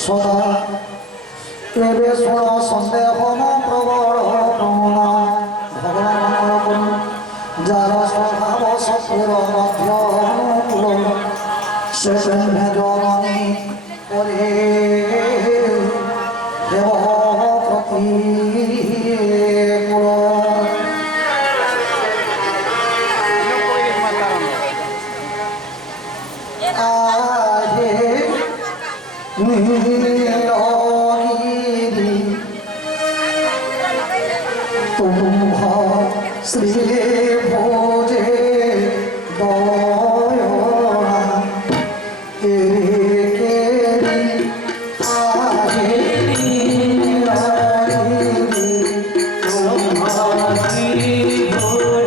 সদা কেবে শুণ সন্দেহ প্রবল কামনা ভগবান করুন যার স্বভাব শত্রুর মধ্য অনুকূল সে জননী করে দেব প্রতিকূল আহে নীলগিরি তুম্ভ শ্রী ভোজে দয়না একেরি আহে নীলগিরি তুম্ভ শ্রী ভোজে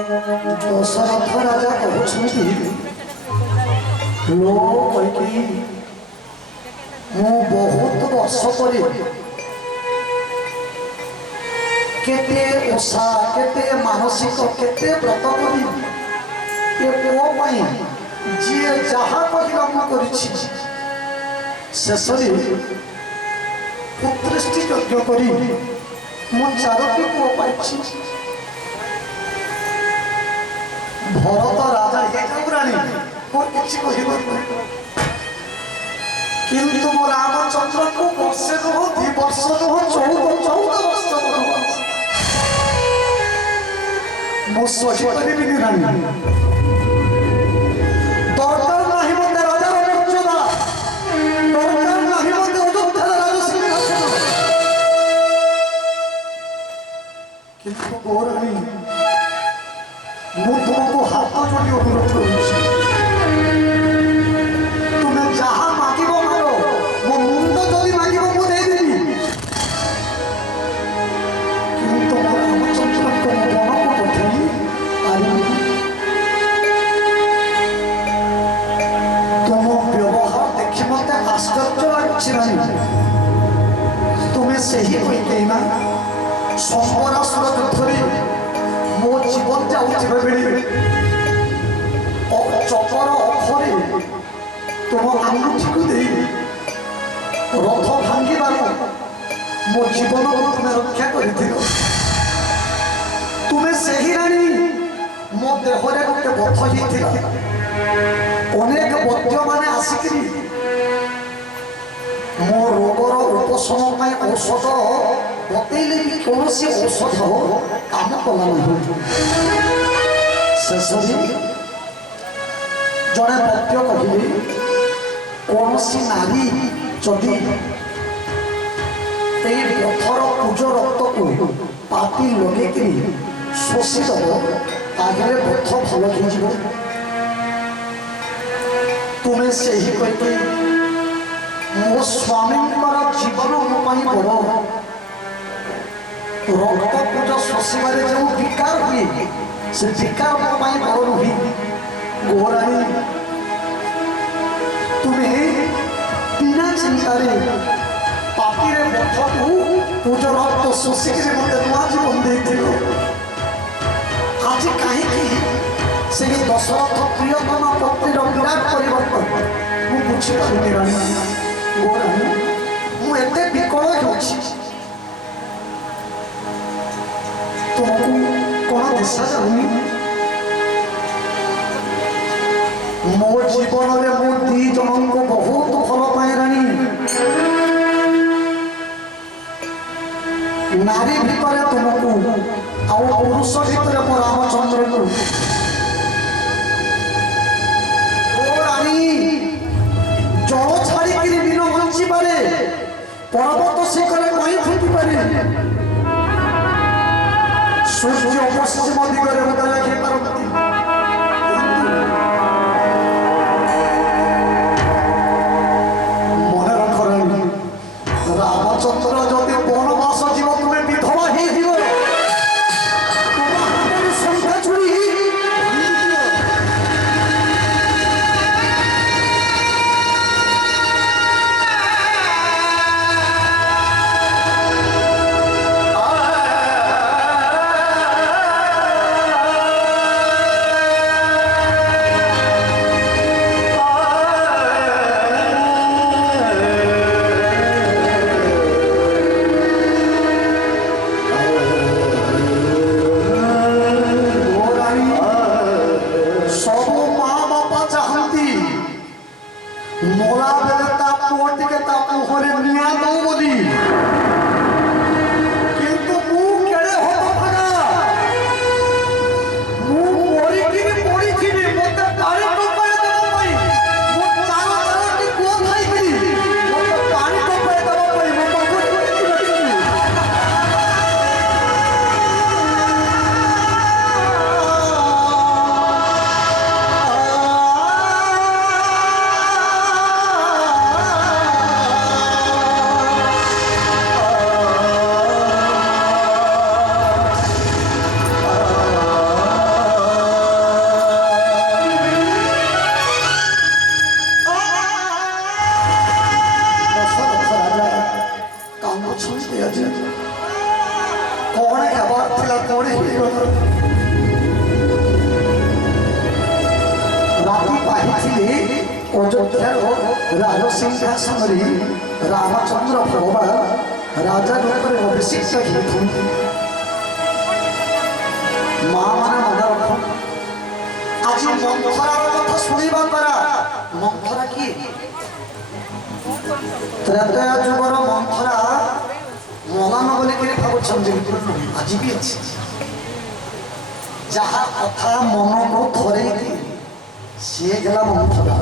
दशरथ राजा कहते लो कही मु बहुत वर्ष पर केते ओषा केते मानसिक केते व्रत करी जी जहा कहिला करिछि शेषरे पुत्रष्टि यज्ञ करी मु चारोटी पुओ पाइछि भरत राजा राणी मोर किसी किंतु मो रामचंद्र को वर्षे नुह 2 वर्ष नुह 14 वर्ष मो सही करिबिनी राणी दरकार नाही मते राजा मर्यादा दरकार नाही मते अयोध्या राजसिंहासन किंतु गौराणी मु तुमको हाथ जोड़ी अनुरोध करुछि तुम्हें जहाँ मांगिबो मारो मो मुंड जदि मांगिबो मु दे देबी किंतु मो रामचंद्र को मन को पठेई पारिबी तुम व्यवहार देखि मते आश्चर्य लागछि रानी तुम्हें सही कोई कहना संबरासुर युद्धरे मो जीवन जाऊे बेले चपर अखरे तुम आंगुठी को दे रथ भांगार मो जीवन को तुम्हें रक्षा कर तुम्हें से ही राणी मो देहरे गोटे बथ होता अनेक वैद्य मैंने आसिक मो रोगर उपशम औषध बतैले भी कौन औषध काम कला शेष ଜଣେ ଭକ୍ତ କହିଲେ କୌଣସି ନାରୀ ଯଦି এই পথর পুজো রক্তকু পাতি লগাইকি শোষি দেব তাহলে পথ ভাল হয়ে যাব। তুমি সেই কইকি মো স্বামীঙ্কর জীবন মো পাই বড় রক্ত পুজো শোষিবারে যে বিকার হুয়ে সে বিকার মো পাই বড় নুহি। গৌরাণী তুমি বিনা চিন্তারে পাপিরে পথকু পুজো রক্ত শোষিকি মতো নূয়া জীবন দিয়েছিল। আজ কাহিকি সেই দশরথ প্রিয়তম পত্নীর বিরাট পরিবর্তন মু বুঝিপারি রাণী। গৌরাণী মু এতে বিকল হচ্ছি তোমাকে কোন দিশা জানি। মো জীবନରେ মু ଦି ଜଣଙ୍କୁ ବହୁତ ଭଲ ପାଏ ରାଣୀ। নারী ভিতরে তোমাকে ଆଉ পুরুষ ভিতরে মো রামচন্দ্রକୁ। ও রানী জল ছাড়িকি দিন বঞ্চি পারে পর্বত শিখরে কই ফুটি পারে সূর্য পশ্চিম দিগরে উদয় রাখি পারନ୍ତି। মনে রাখ রানী রামচন্দ্র যদি বনবাস জীব তুমি বিধবা হয়ে দিব সংখ্যা চুরি মোলা বেলে তা পুয়টিকে তা পুহরে নিয়া দৌ বলি কিন্তু মু কেড়ে হব ভাগা মু মরিকিনি পড়িছিনি মতে পানি টপাই দেব পাই মু চাল চালটি কুয়া খাইছিনি মতে পানি টপাই দেব পাই মো পাখরে পড়িছিনি। कौन खबर थिला कौन राति पाहिथिले अयोध्यार राज सिंहासन रामचंद्र भगवान राजा रूप में अभिषेक होते माँ मैंने मन रख आज मंथरार कथा शुणा द्वारा मंथरा किए त्रैतया जुगर मंथरा मलान बोलिक भावुं आज भी अच्छे जहाँ कथा मन को थरे सी गला मंथरा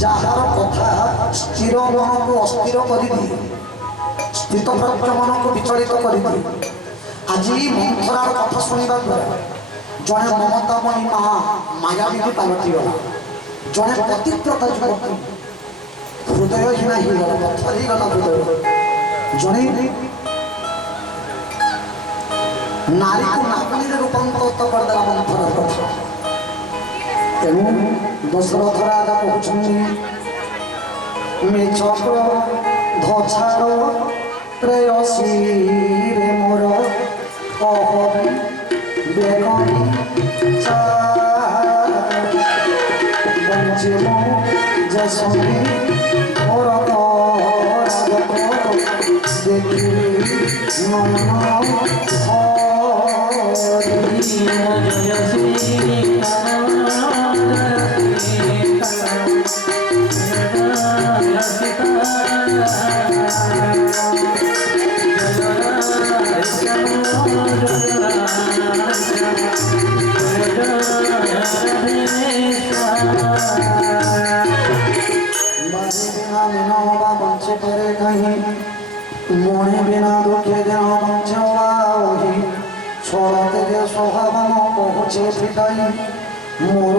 जार कथा स्थिर मन को अस्थिर कर स्थितप्रज्ञ मन को विचलित कर आज मंथरार कथा शुणा द्वारा जड़े ममतामयी माँ मायावी पलटिगला जड़े पतिव्रता युवक हृदयहीना ही गला पत्थर ही गला हृदय जड़े नारी को नागनी रूपांतरित करदेला मंथरा कथा तेणु दशरथ राजा कहते मेचक धछाड़ प्रेयसी रे मोर कहबी बेगनी बंचे मो जसमी मोर देखी मन Hare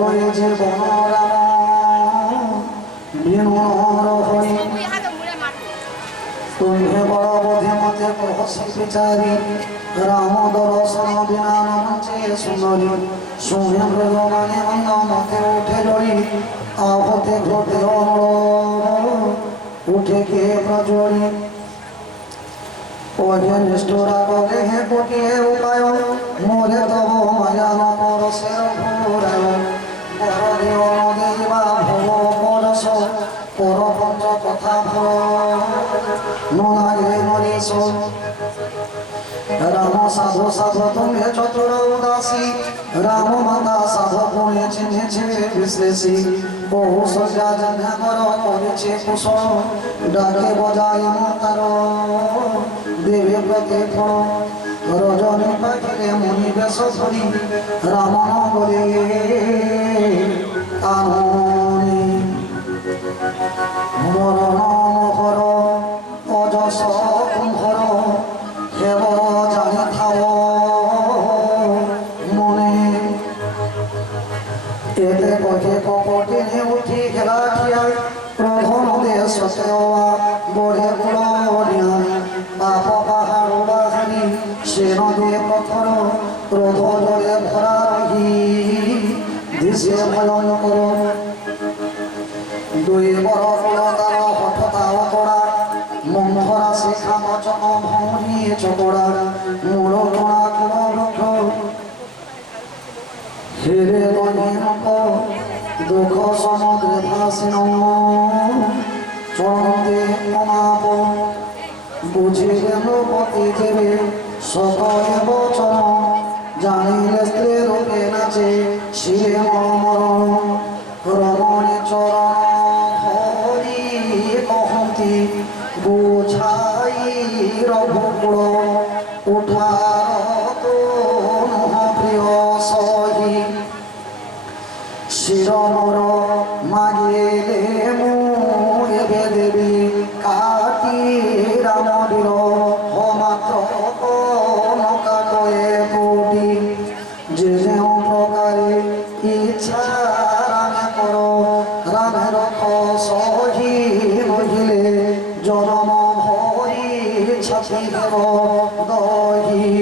লয়ে যে বনরাম বিনোর হরি तुम्हें बड़ बोधे मते कहसी विचारी राम दर्शन बिना नचे सुंदरी शुणे मृग माने मंद मते उठे जड़ी आहते घोटे उठे के प्रज्वली ओहे निष्ठुरा गले हे कोटिए उपाय मोरे तब माया न परसे घोराय बर देव देवा भव परस परपंच कथा भर नगे नरेश राम साधु साधु तुम्हें चतुर उदासी राम माता साधु पुणे चिन्हे विश्लेषी बहु सज्जा जन्य कर करे कुशल डाके बजाय तार देवी प्रति फल रजनी पाखिले मुनि बेश धरी राम नगरे कानूनी मरण मोहर অজস কুম্ভর হেব জানি থাও মনে এতে কহে কপটে নে উঠি খেলা খিয়া প্রধন দেশ সেওয়া বড়ে কুড়িয়া পাপ পাহাড় বাহানি সে নদী পথর ক্রোধ জলে ভরা রহি দিশে ভয়ঙ্কর দুই বড় কুলতার হঠতা অতড়া মমহরা শিখা মচন ভৌরি চকড়া মূল কোণা কুল বৃক্ষ হেরে লহিনক দুঃখ সমুদ্রে ভাসিন চরণে মনাপ বুঝিলেন পতি দেবে সকলে বচন জানিলে স্ত্রী রূপে নাচে শিরে মরণ রমণী চরণ হরি কহন্তি বুঝাই রঘুকুল উঠার প্রিয় সহি শিরমর মাগিলে মুবে দেবী কাটি রামবীর মাত্র কয়ে কোটি যে যেও প্রকারে ইচ্ছা রামে কর রামের সহি মহিলে জনম ভরি ছাতি দেব দহি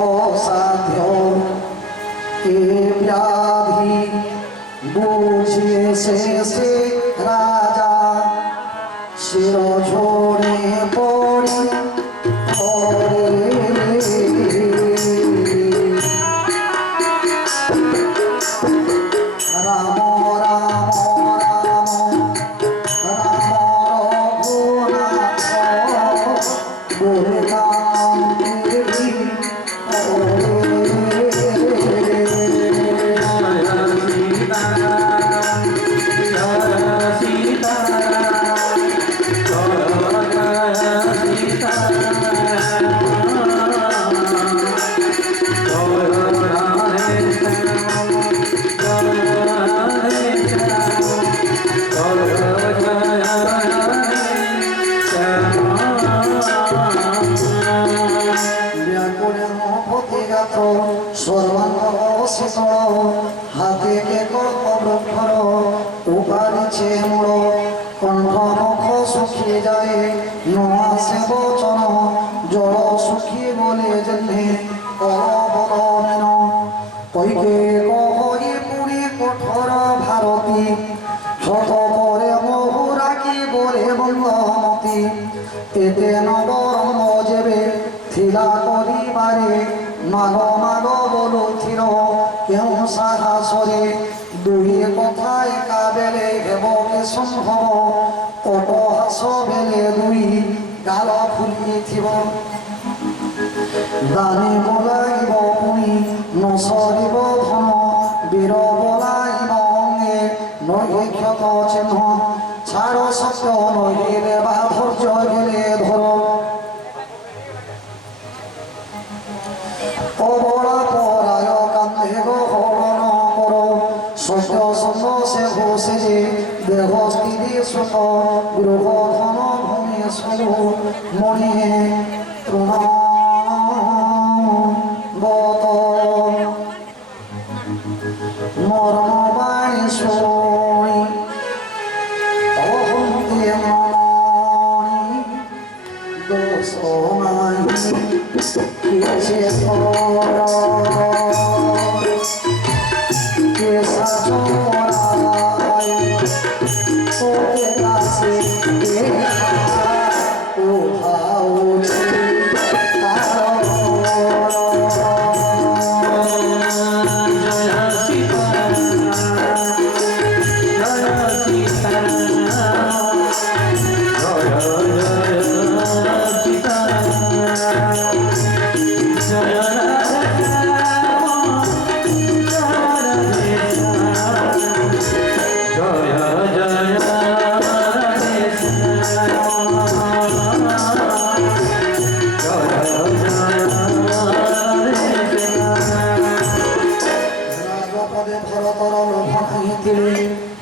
অসাধ্য এ ব্যাধি বুঝিয়ে শেষে রাজা শির ঝরে পড়ি রাম রাম হাতে কে কল্পবৃক্ষর উপারিছে মূল কণ্ঠ মুখ শুকিয়ে যায় নআসে বচন জল শুকি বলে জেনে অবলমেন কইকে কহি পুরী কঠোর ভারতী শত করে বহু রাখি বলে বন্ধমতি এতে নবরম যেবে থিলা করিবারে মাগ মাগ বলুথির কেউ সাহাসরে দুই কথায় কাবেলে হেবকে সম্ভব অট হাস বেলে দুই গাল ফুলিথিব দানে বলাইব পুনি নসরিব ধন বীর বলাইব অঙ্গে নহে ক্ষত চিহ্ন ছাড় সত্য নহিলে বা ধৈর্য গেলে ধর অবলা পরায় কান্দে গহন কর সত্য সত্য সে ঘোষে যে দেহ স্থিতি সুখ গৃহ ধন ভূমি সলু মণি তৃণ বত মর্মবাণী শুনি অহং দিয়ে মনি দোষ নাই কেছে কে সাজরায় তোকে কাছে ও হাউছে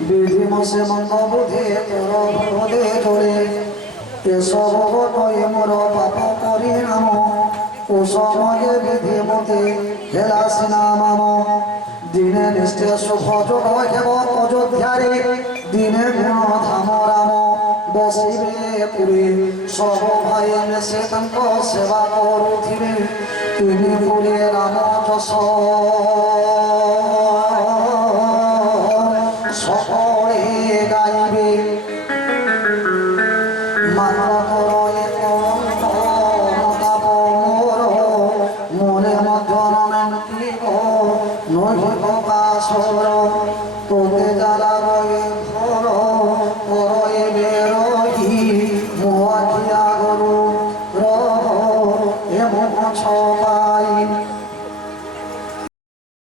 বিধিমসে মন্দ বুধে তোর হৃদে ধরে এসব বটে মোর পাপ পরিণাম ও সময়ে বিধিমতে হেলাসি নামাম দিনে নিষ্ঠে শুভ যোগ হেব অযোধ্যারে দিনে গুণ ধাম রাম বসিবে পুরী সব ভাই মেসে তাঙ্ক সেবা করুথিবে তিনি পুরে রাম যশ সকলে গাইবে মনে মধ্যিব নহিব কাসর তোকে যারা রয়ে ঘর করয়ে বেরহি মোয়া গরু রহ এমন ছপা